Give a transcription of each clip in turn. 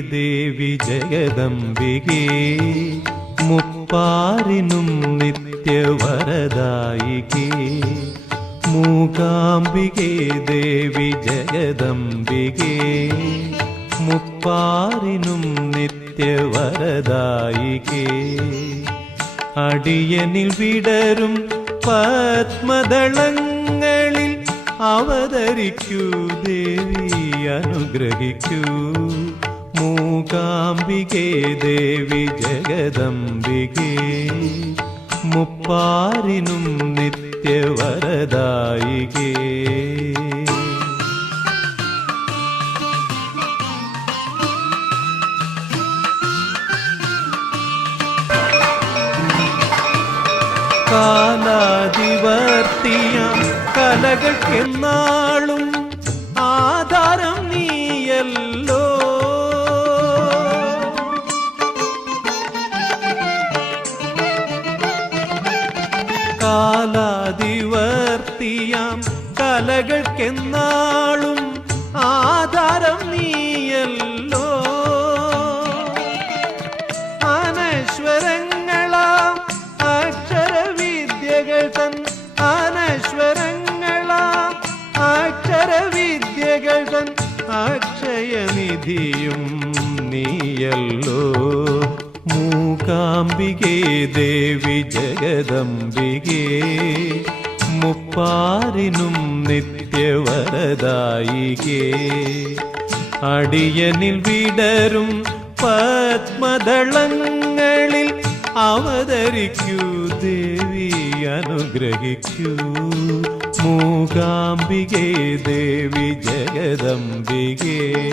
ദേവി ജഗദംബികേ മുപ്പാരിനും നിത്യവരദായികേ. മൂകാംബികേ ദേവി ജഗദംബികേ മുപ്പാരിനും നിത്യവരദായികേ. അടിയനിൽ വിടരും പത്മദളങ്ങളിൽ അവതരിക്കൂ ദേവി അനുഗ്രഹിക്കൂ. മൂകാംബികേ ദേവി ജഗദംബികേ. മുപ്പാരിനും നിത്യവരദായികേ. കാലാതിവർത്തിയ കലകൾക്കെന്നാളും കാലാതിവർത്തിയാം കലകൾക്കെന്നാളും ആധാരം നീയല്ലോ. അനശ്വരങ്ങളാം അക്ഷരവിദ്യകൾ തൻ അനശ്വരങ്ങളാം അക്ഷരവിദ്യകൾ തൻ അക്ഷയനിധിയും നീയല്ലോ. മൂകാംബികേ ദേവി ജഗദംബികേ മുപ്പാരിനും നിത്യവരദായികേ. അടിയനിൽ വിടരും പത്മദളങ്ങളിൽ അവതരിക്കൂ ദേവി അനുഗ്രഹിക്കൂ. മൂകാംബികേ ദേവി ജഗദംബികേ.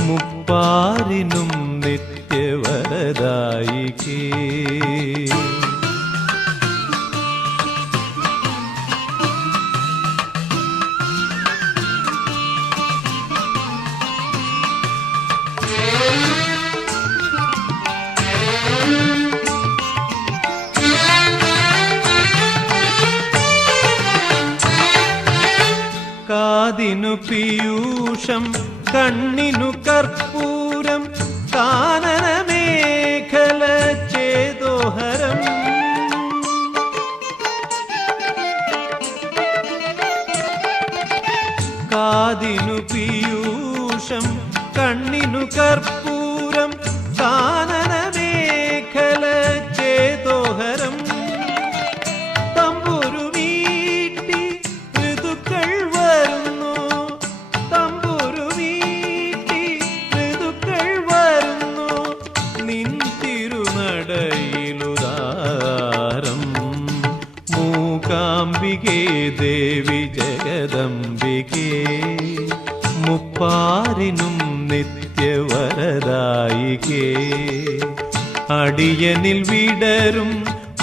മുപ്പാരിനും നിത്യവരദായികേ. കാതിനു പീയൂഷം കണ്ണിനു കർപ്പൂരം. മൂകാംബികേ ദേവി ജഗദംബികേ മുപ്പാരിനും നിത്യവരദായികേ. അടിയനിൽ വിടരും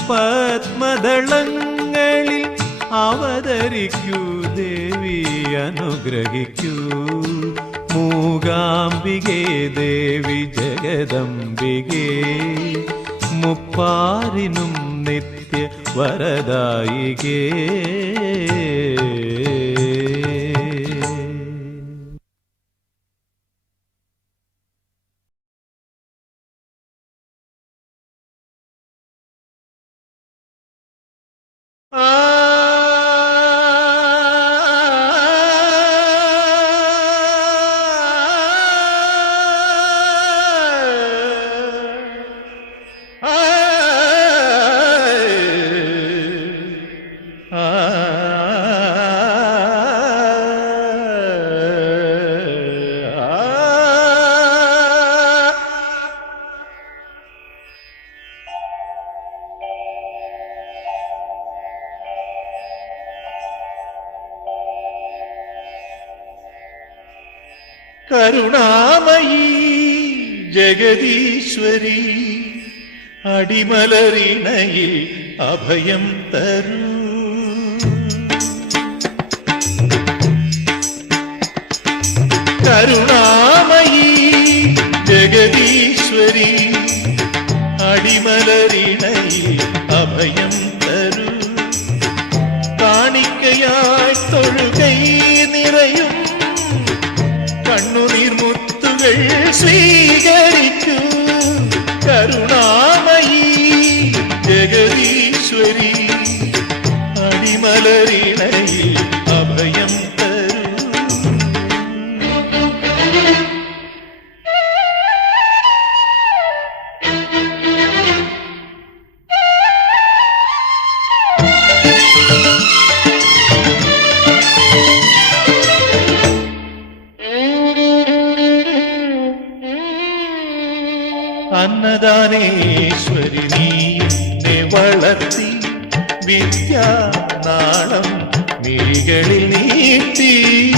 പത്മദളങ്ങളിൽ അവതരിക്കൂ ദേവി അനുഗ്രഹിക്കൂ. മൂകാംബികേ ദേവി ജഗദംബികേ മുപ്പാരിനും നിത്യ ವರದಾಯಿಗೆ கருணாமயி ஜெகதீஸ்வரி அடிமலரிணையில் அபயம் தரும் கருணாமயி ஜெகதீஸ்வரி அடிமலரிணையில் அபயம் தரும் காணிக்கையா സ്വീകരിക്കൂ കരുണാമയി ജഗദീശ്വരി അടിമലരിണയിൽ അഭയം അന്നദാനേശ്വരി നീ എന്നെ വളർത്തി. വിദ്യാനാളം മിഴികളിൽ നീട്ടി.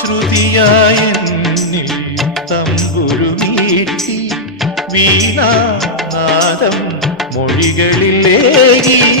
ശ്രുതിയായ എന്നിൽ തമ്പുരു നീട്ടി. വീണാനാദം മൊഴികളിലേകി.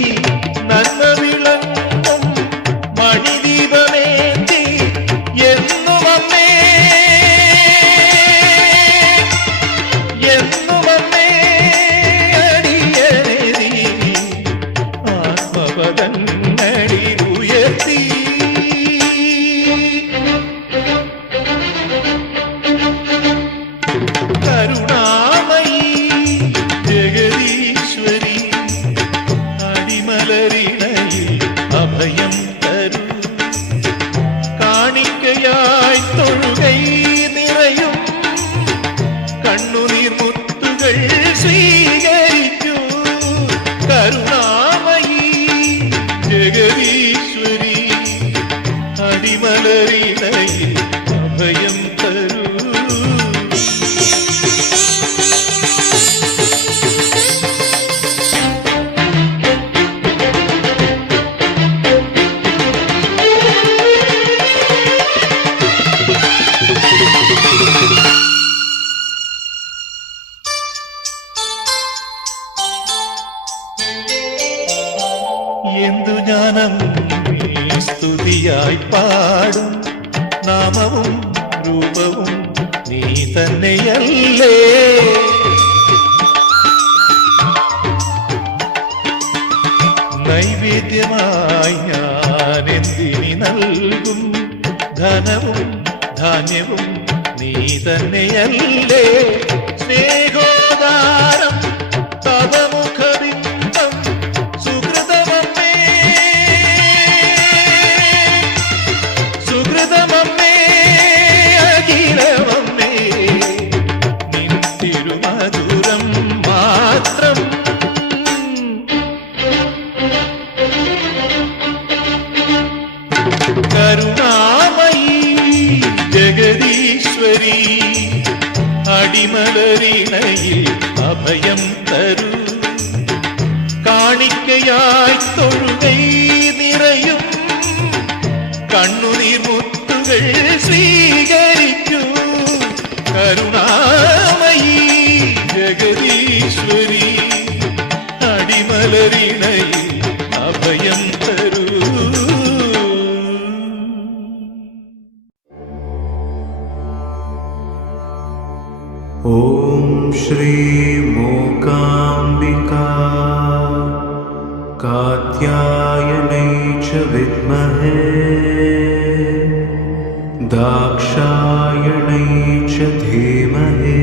கரும் നൈവേദ്യമായി ഞാൻ എന്തിനി നൽകും? ധനവും ധാന്യവും നീ തന്നെയല്ലേ. സ്നേഹോദാരം തരൂ. കാണിക്കയായി തൊഴുകൈ നിറയും. കണ്ണുനീർ മുത്തുകൾ സ്വീകരിക്കൂ. കരുണാമയി ॐ श्रीमूकाम्बिका कात्यायनै च विद्महे दाक्षायणै च धीमहि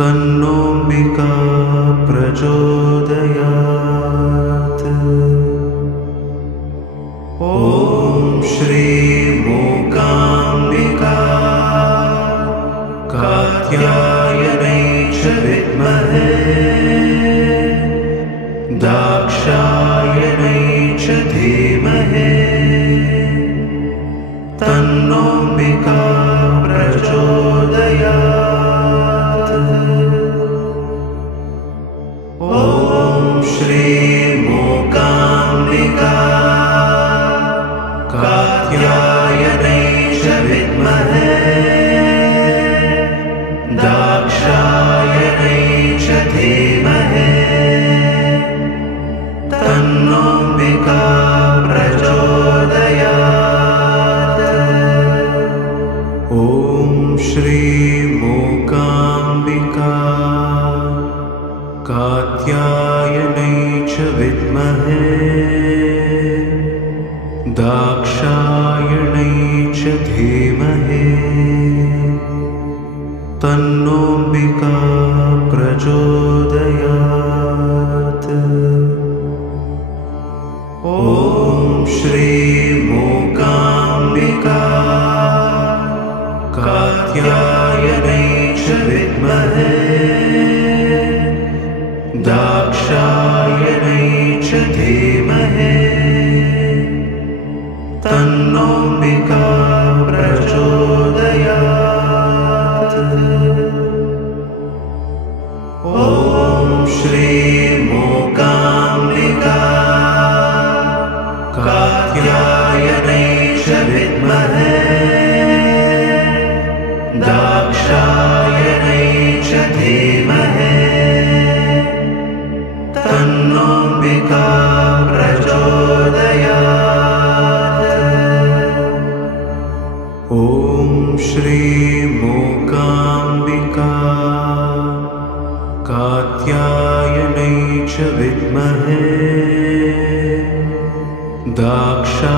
तन्नोऽम्बिका प्रचोदयात्। ॐ श्रीमूकाम्बिका Amen. कात्यायनै च विद्महे दाक्षायणै च धीमहि तन्नोऽम्बिका दाक्षायणै